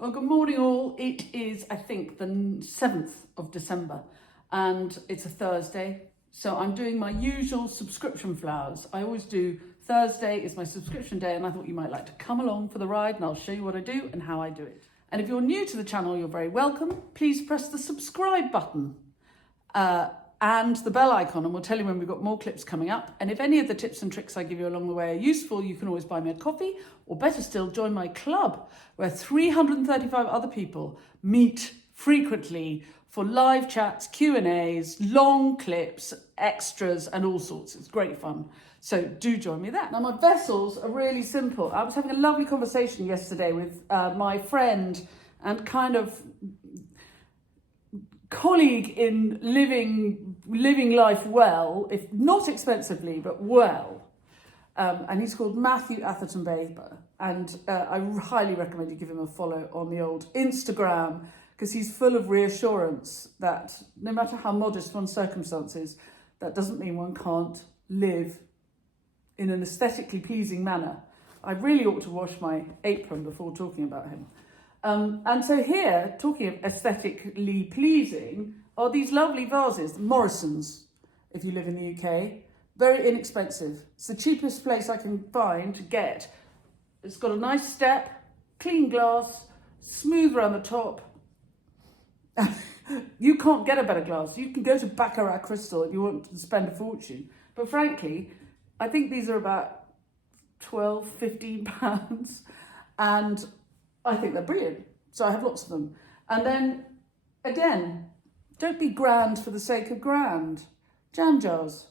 Well, good morning all. It is, I think, the 7th of December and it's a Thursday. So I'm doing my usual subscription flowers. I always do Thursday is my subscription day and I thought you might like to come along for the ride and I'll show you what I do and how I do it. And if you're new to the channel, you're very welcome. Please press the subscribe button and the bell icon and we'll tell you when we've got more clips coming up. And if any of the tips and tricks I give you along the way are useful, you can always buy me a coffee, or better still, join my club where 335 other people meet frequently for live chats, Q&As, long clips, extras and all sorts. It's great fun. So do join me there. Now my vessels are really simple. I was having a lovely conversation yesterday with my friend and kind of colleague in living life well, if not expensively, but well. And he's called Matthew Atherton Baber. And I highly recommend you give him a follow on the old Instagram, because he's full of reassurance that no matter how modest one's circumstances, that doesn't mean one can't live in an aesthetically pleasing manner. I really ought to wash my apron before talking about him. And so here, talking of aesthetically pleasing, are these lovely vases, Morrison's, if you live in the UK. Very inexpensive. It's the cheapest place I can find to get. It's got a nice step, clean glass, smooth around the top. You can't get a better glass. You can go to Baccarat Crystal if you want to spend a fortune. But frankly, I think these are about 12, 15 pounds. And I think they're brilliant. So I have lots of them. And then, again, don't be grand for the sake of grand. Jam jars.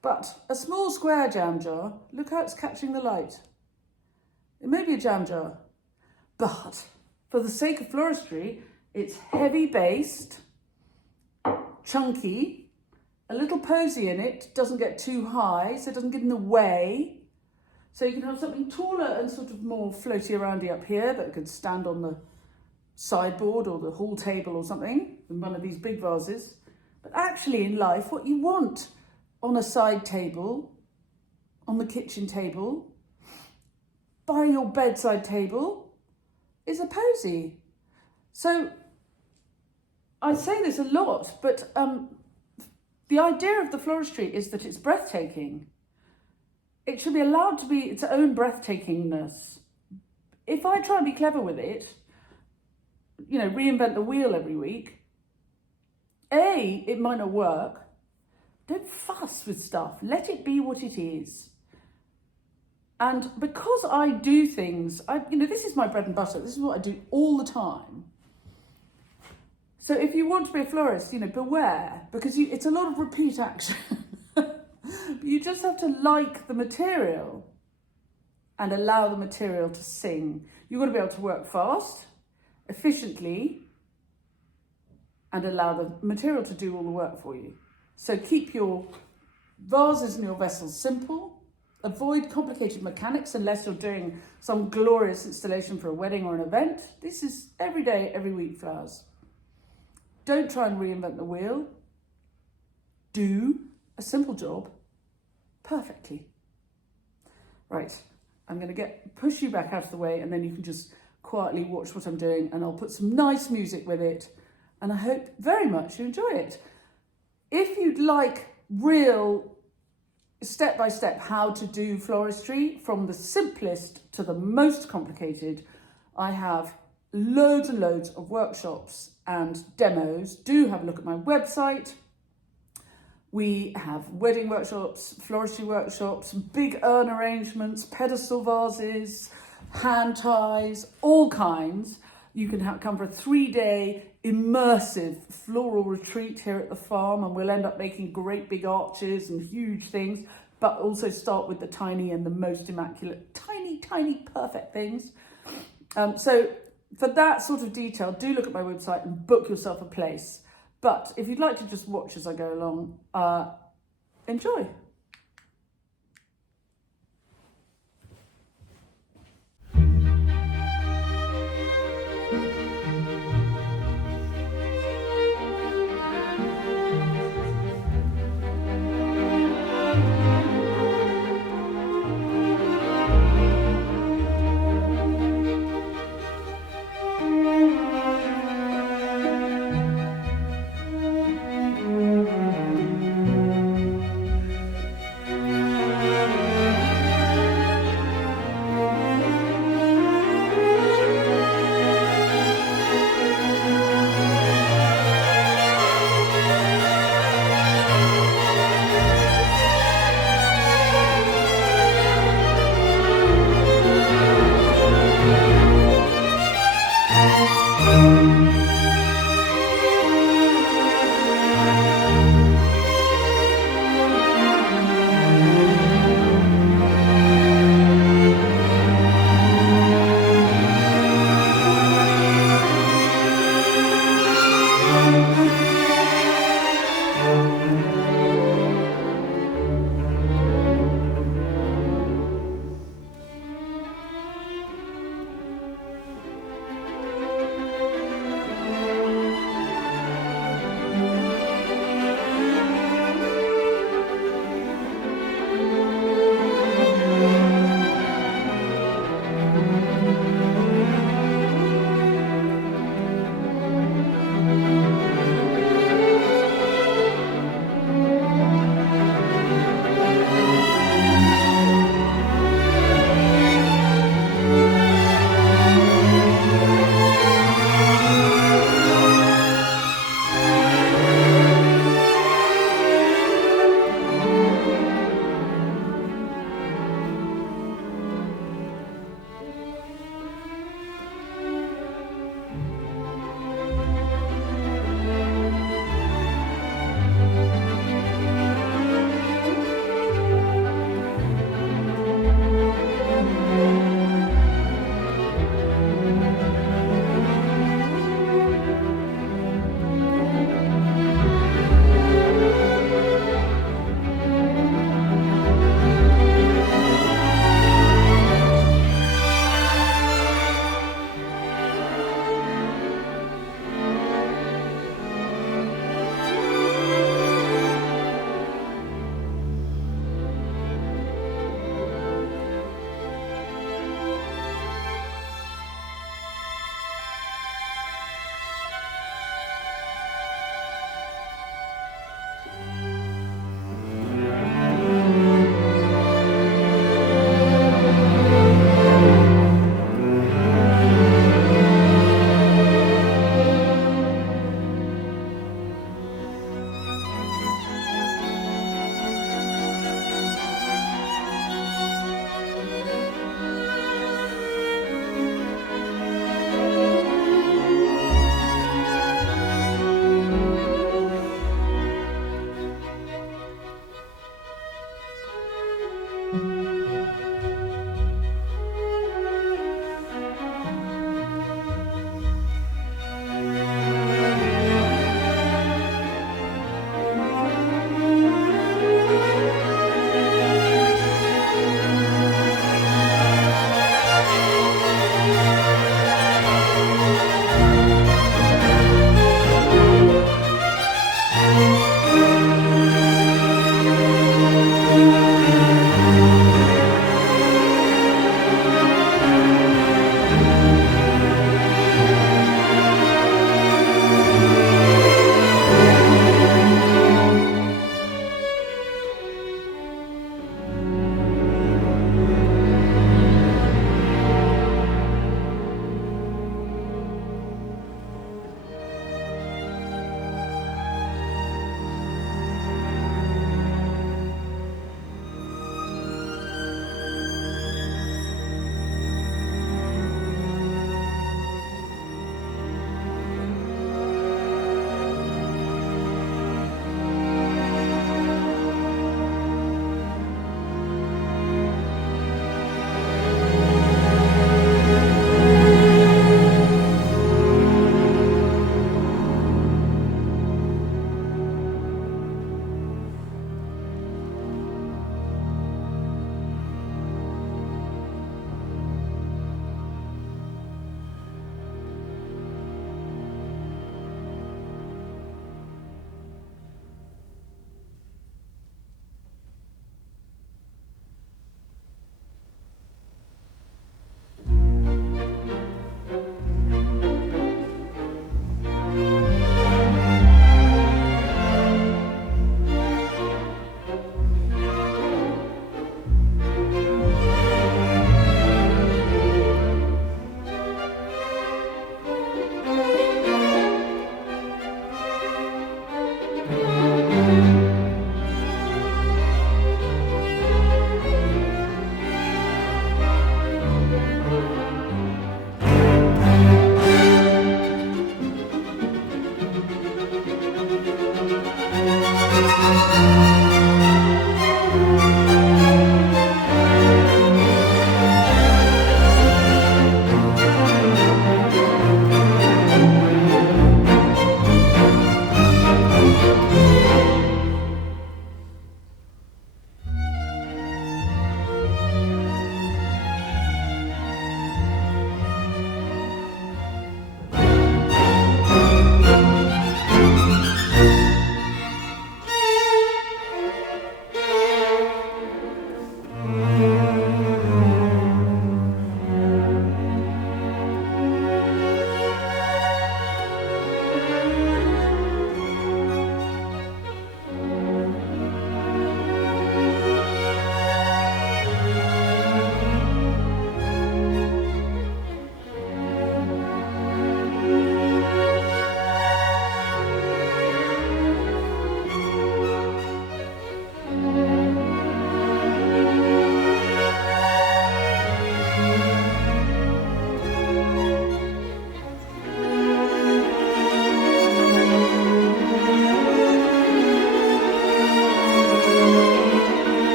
But a small square jam jar, look how it's catching the light. It may be a jam jar, but for the sake of floristry, it's heavy based, chunky, a little posy in it, doesn't get too high, so it doesn't get in the way. So you can have something taller and sort of more floaty aroundy up here that could stand on the sideboard or the hall table or something in one of these big vases. But actually in life, what you want on a side table, on the kitchen table, by your bedside table, is a posy. So I say this a lot, but the idea of the floristry is that it's breathtaking. It should be allowed to be its own breathtakingness. If I try and be clever with it, reinvent the wheel every week, A, it might not work. Don't fuss with stuff. Let it be what it is. And because I do things, this is my bread and butter. This is what I do all the time. So if you want to be a florist, beware, because it's a lot of repeat action. You just have to like the material and allow the material to sing. You've got to be able to work fast, efficiently, and allow the material to do all the work for you. So keep your vases and your vessels simple. Avoid complicated mechanics unless you're doing some glorious installation for a wedding or an event. This is every day, every week flowers. Don't try and reinvent the wheel. Do a simple job perfectly. Right, I'm going to push you back out of the way and then you can just quietly watch what I'm doing and I'll put some nice music with it and I hope very much you enjoy it. If you'd like real step-by-step how to do floristry from the simplest to the most complicated, I have loads and loads of workshops and demos. Do have a look at my website. We have wedding workshops, floristry workshops, big urn arrangements, pedestal vases, hand ties, all kinds. You can come for a 3-day immersive floral retreat here at the farm and we'll end up making great big arches and huge things, but also start with the tiny and the most immaculate, tiny, perfect things. So for that sort of detail, do look at my website and book yourself a place. But if you'd like to just watch as I go along, enjoy.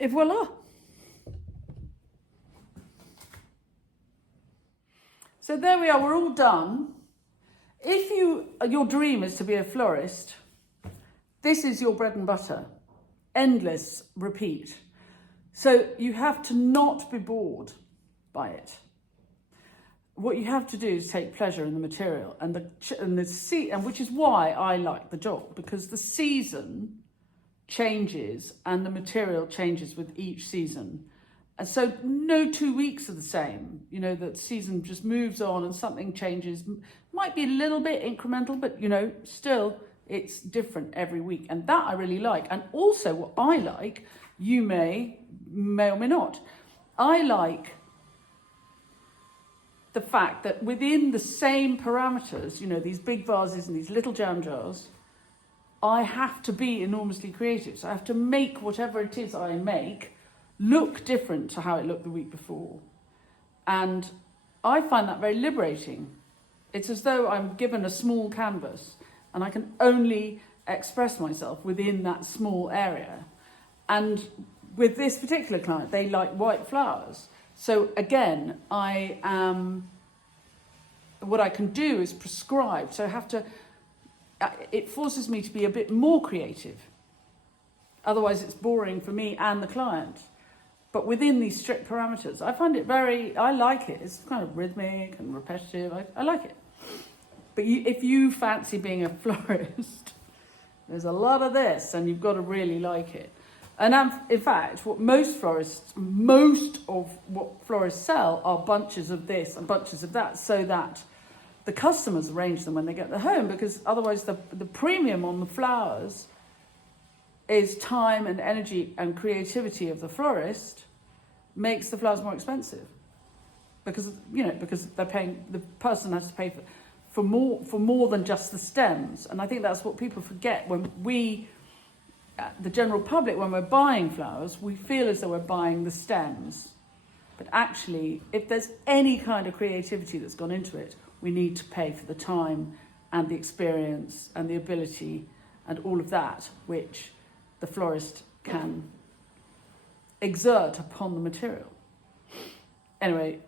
Et voila. So there we are, we're all done. If your dream is to be a florist, this is your bread and butter. Endless repeat. So you have to not be bored by it. What you have to do is take pleasure in the material and which is why I like the job, because the season changes and the material changes with each season. And so no 2 weeks are the same. You know, the season just moves on and something changes. Might be a little bit incremental, but you know, still it's different every week. And that I really like. And also what I like, you may or may not, I like the fact that within the same parameters, you know, these big vases and these little jam jars, I have to be enormously creative. So I have to make whatever it is I make look different to how it looked the week before. And I find that very liberating. It's as though I'm given a small canvas and I can only express myself within that small area. And with this particular client, they like white flowers. So again, what I can do is prescribe. So I have to, it forces me to be a bit more creative. Otherwise it's boring for me and the client. But within these strict parameters, I find it I like it. It's kind of rhythmic and repetitive. I like it. But if you fancy being a florist, there's a lot of this and you've got to really like it. And in fact, most of what florists sell are bunches of this and bunches of that, so that the customers arrange them when they get their home, because otherwise the premium on the flowers is time and energy and creativity of the florist makes the flowers more expensive. Because they're paying, the person has to pay for more than just the stems. And I think that's what people forget when the general public, when we're buying flowers, we feel as though we're buying the stems. But actually, if there's any kind of creativity that's gone into it, we need to pay for the time and the experience and the ability and all of that, which the florist can exert upon the material. Anyway,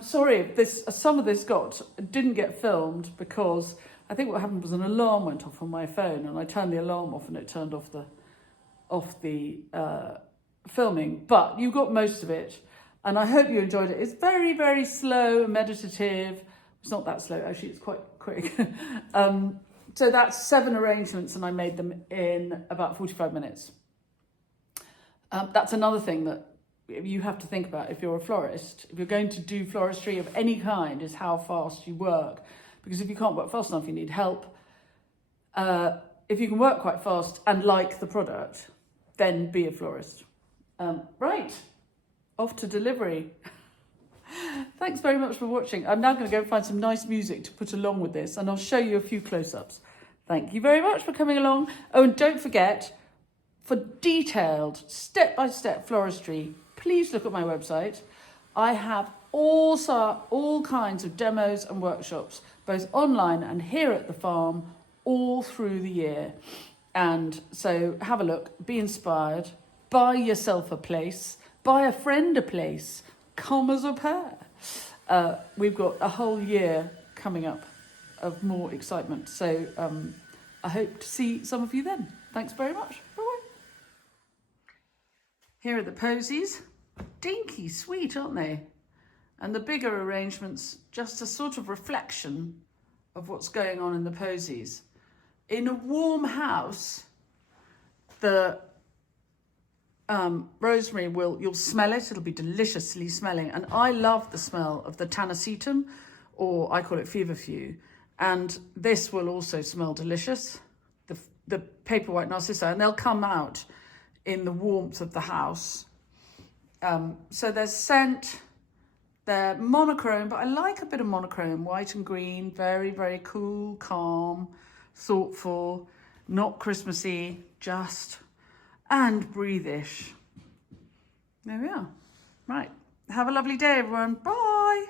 sorry if some of this didn't get filmed, because I think what happened was an alarm went off on my phone and I turned the alarm off and it turned off the filming. But you got most of it and I hope you enjoyed it. It's very, very slow and meditative. It's not that slow, actually, it's quite quick. So that's 7 arrangements and I made them in about 45 minutes. That's another thing that you have to think about if you're a florist. If you're going to do floristry of any kind, is how fast you work. Because if you can't work fast enough, you need help. If you can work quite fast and like the product, then be a florist. Right, off to delivery. Thanks very much for watching. I'm now going to go find some nice music to put along with this, and I'll show you a few close-ups. Thank you very much for coming along. Oh, and don't forget, for detailed, step-by-step floristry, please look at my website. I have all kinds of demos and workshops, both online and here at the farm, all through the year. And so have a look, be inspired, buy yourself a place, buy a friend a place, come as a pair. We've got a whole year coming up of more excitement. So I hope to see some of you then. Thanks very much. Bye-bye. Here are the posies. Dinky sweet, aren't they? And the bigger arrangements, just a sort of reflection of what's going on in the posies. In a warm house, the rosemary you'll smell it, it'll be deliciously smelling. And I love the smell of the tanacetum, or I call it feverfew. And this will also smell delicious, the paper white narcissa, and they'll come out in the warmth of the house. So there's scent, they're monochrome, but I like a bit of monochrome, white and green, very, very cool, calm, thoughtful, not Christmassy, just, and breathish. There we are. Right, have a lovely day, everyone. Bye.